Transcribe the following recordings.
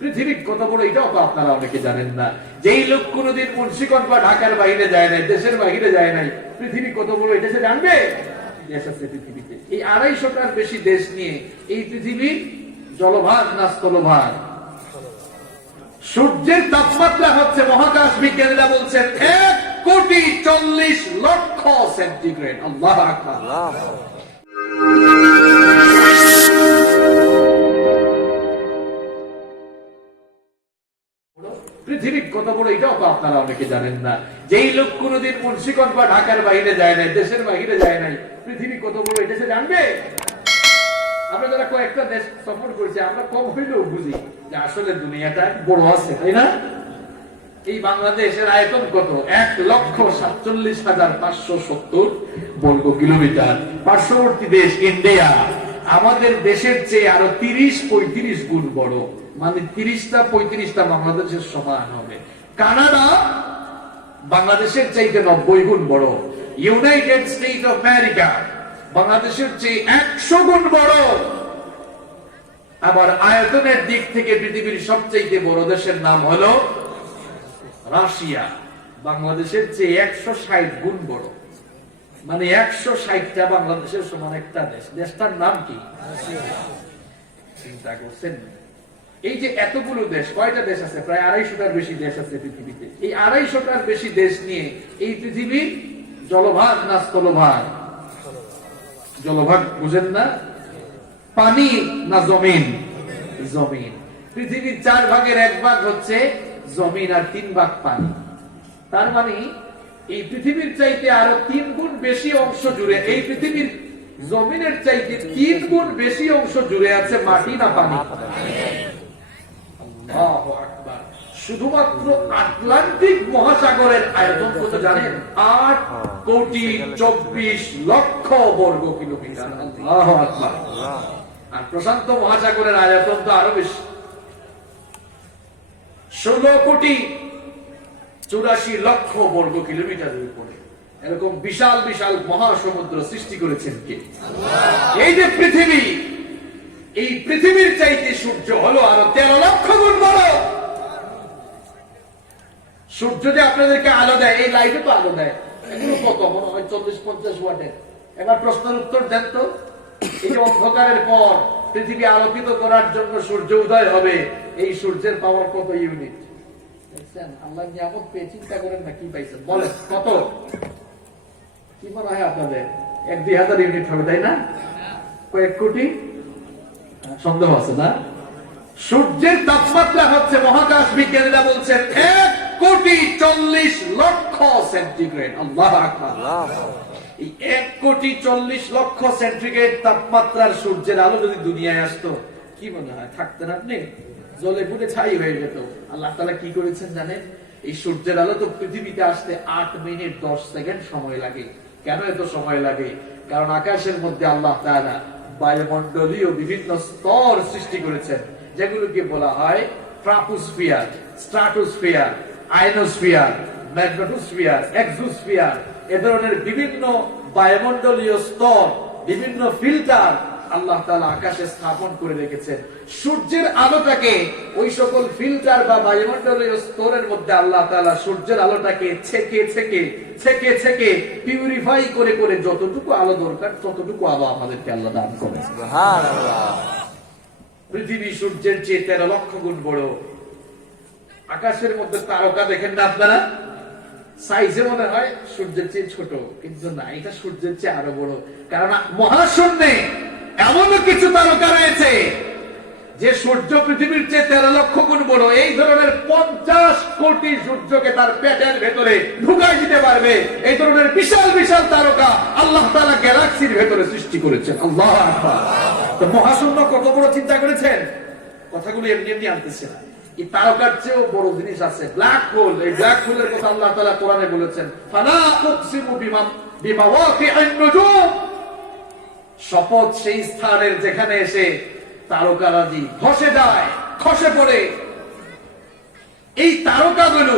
পৃথিবীর কত বড় এটাও তো আপনারা অনেকে জানেন না। যেই লোক কোনোদিন মুন্সিগঞ্জ বা ঢাকার বাইরে যায় নাই, দেশের বাইরে যায় নাই, পৃথিবী কত বড় এটা সে জানবে? দেশ আছে পৃথিবীতে এই 250টার বেশি দেশ নিয়ে এই পৃথিবী জলভাগ না স্থলভাগ? সূর্যের তাপমাত্রা হচ্ছে মহাকাশ বিজ্ঞানীরা বলছেন 1,40,00,000,000 সেন্টিগ্রেড। আল্লাহু আকবার। পৃথিবীর কত বড় এটাও তো আপনারা অনেকে জানেন না। যেই লোক কোনোদিন মুন্সিগঞ্জ বা ঢাকার বাইরে যায় নাই, দেশের বাইরে যায় নাই, পৃথিবী কত বড় এটা সে জানবে? আমরা যারা কয়েকটা দেশ সফর করছি আমরা কম হইলেও বুঝি যে আসলে দুনিয়াটা বড় আছে, তাই না? এই বাংলাদেশের আয়তন কত? 1,47,570 বর্গ কিলোমিটার। পার্শ্ববর্তী দেশ ইন্ডিয়া আমাদের দেশের চেয়ে আরো 30-35 গুণ বড়, মানে 30টা-35টা বাংলাদেশের সমান হবে। কানাডা বাংলাদেশের চাইতে 90 গুণ বড়। ইউনাইটেড স্টেট অফ আমেরিকা বাংলাদেশের চেয়ে 100 গুণ বড়। আবার আয়তনের দিক থেকে পৃথিবীর সবচেয়ে বড় দেশের নাম হলো রাশিয়া, বাংলাদেশের চেয়ে 160 গুণ বড়, মানে 160টা বাংলাদেশের সমান একটা দেশ। দেশটার নাম কি? চিন্তা করছেন? এই যে এতগুলো দেশ, কয়টা দেশ আছে? প্রায় 250টার বেশি দেশ আছে পৃথিবীতে। এই 250টার বেশি দেশ নিয়ে এই পৃথিবী জলভাগ না স্থলভাগ? জলভাগ বুঝেন না? পানি না জমিন? জমিন। পৃথিবীর 4 ভাগের 1 ভাগ হচ্ছে জমিন আর 3 ভাগ পানি। তার মানে এই পৃথিবীর চাইতে আরো 3 গুণ বেশি অংশ জুড়ে, এই পৃথিবীর জমিনের চাইতে 3 গুণ বেশি অংশ জুড়ে আছে মাটি না পানি? আল্লাহু আকবার। শুধুমাত্র আটলান্টিক মহাসাগরের আয়তন কত জানেন? 8,24,00,000 বর্গ কিলোমিটার। আল্লাহু আকবার। আর প্রশান্ত মহাসাগরের আয়তন তো আরো বেশি, 16,84,00,000 বর্গ কিলোমিটারের উপরে। এরকম বিশাল বিশাল মহাসমুদ্র সৃষ্টি করেছেন কে? এই যে পৃথিবী, এই পৃথিবীর চাইতে সূর্য হলো আরো 13 লক্ষ গুণ বড়। সূর্য যে আপনাদেরকে আলো দেয়, এই লাইটে তো আলো দেয়, এগুলো কত? মনে হয় 40-50 ওয়াটের। এবার প্রশ্নের উত্তর দেন তো, এই যে অন্ধকারের পর পৃথিবী আলোকিত করার জন্য সূর্য উদয় হবে, এই সূর্যের পাওয়ার কত ইউনিট? আল্লাহ নিয়ামত পেয়ে চিন্তা করেন না, কি পাইছেন বলেন? কত? কি মনে হয় আপনাদের? 1-2 হাজার ইউনিট হবে, তাই না? কয়েক কোটি? সন্দেহ আছে না? সূর্যের তাপমাত্রা হচ্ছে মহাকাশ বিজ্ঞানীরা বলছেন 1,40,00,000 সেন্টিগ্রেড। আল্লাহু আকবার। এই 1,40,00,000 সেন্টিগ্রেড তাপমাত্রার সূর্যের আলো যদি দুনিয়ায় আসতো, কি মনে হয় থাকতেন আপনি? জ্বলে পুড়ে ছাই হয়ে যেত। আল্লাহ তাআলা কি করেছেন জানেন? এই সূর্যের আলো তো পৃথিবীতে আসতে 8 মিনিট 10 সেকেন্ড সময় লাগে। কেন এত সময় লাগে? কারণ আকাশের মধ্যে আল্লাহ তাআলা বায়ুমণ্ডলীয় বিভিন্ন স্তর সৃষ্টি করেছেন, যেগুলোকে বলা হয় ট্রাপোস্ফিয়ার, স্ট্রাটোস্ফিয়ার, আয়নোস্ফিয়ার, ম্যাগনেটোস্ফিয়ার, এক্সোস্ফিয়ার। এ ধরনের বিভিন্ন বায়ুমণ্ডলীয় স্তর, বিভিন্ন ফিল্টার আল্লাহ তাআলা আকাশে স্থাপন করে রেখেছেন। সূর্যের আলোটাকে ওই সকল ফিল্টার বা বায়ুমণ্ডলীয় স্তরের মধ্যে আল্লাহ তাআলা সূর্যের আলোটাকে ছেকে পিউরিফাই করে করে যতটুকু আলো দরকার ততটুকু আলো আমাদেরকে আল্লাহ দান করেন। সুবহানাল্লাহ। পৃথিবী সূর্যের চেয়ে 13 লক্ষ গুণ বড়। আকাশের মধ্যে তারকা দেখেন না আপনারা? সাইজে মনে হয় সূর্যের চেয়ে ছোট, কিন্তু না, এটা সূর্যের চেয়ে আরো বড়। কারণ মহাশূন্যে এমন কিছু তারকা রয়েছে যে সূর্য পৃথিবীর চেয়ে 13 লক্ষ গুণ বড়। এই ধরনের 50 কোটি সূর্যকে তার পেটের ভেতরে ঢুকাই দিতে পারবে, এই ধরনের বিশাল বিশাল তারকা আল্লাহ তাআলা গ্যালাক্সির ভেতরে সৃষ্টি করেছেন। আল্লাহু আকবার। তো মহাশূন্য কত বড় চিন্তা করেছেন? কথাগুলো এমনি এমনি আনতেছে না। এই তারকার চেয়েও বড় জিনিস আছে, ব্ল্যাক হোল। এই ব্ল্যাক হোলের কথা আল্লাহ তাআলা কোরআনে বলেছেন, ফালা উকসিমু বিমাওয়াকি'আন নুজুম। শপথ সেই স্থানের যেখানে এসে তারকারাজি ধসে যায়, খসে পড়ে। এই তারকাগুলো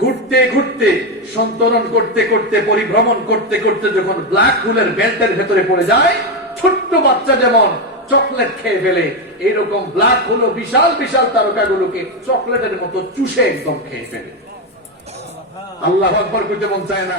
ঘুরতে ঘুরতে, সন্তরণ করতে করতে, পরিভ্রমণ করতে করতে যখন ব্ল্যাক হোলের বেল্টের ভেতরে পড়ে যায়, ছোট্ট বাচ্চা যেমন চকলেট খেয়ে ফেলে, এরকম ব্ল্যাক হোল বিশাল বিশাল তারকাগুলোকে চকলেটের মতো চুষে একদম খেয়ে ফেলে। আল্লাহু আকবার করতে মন চায় না?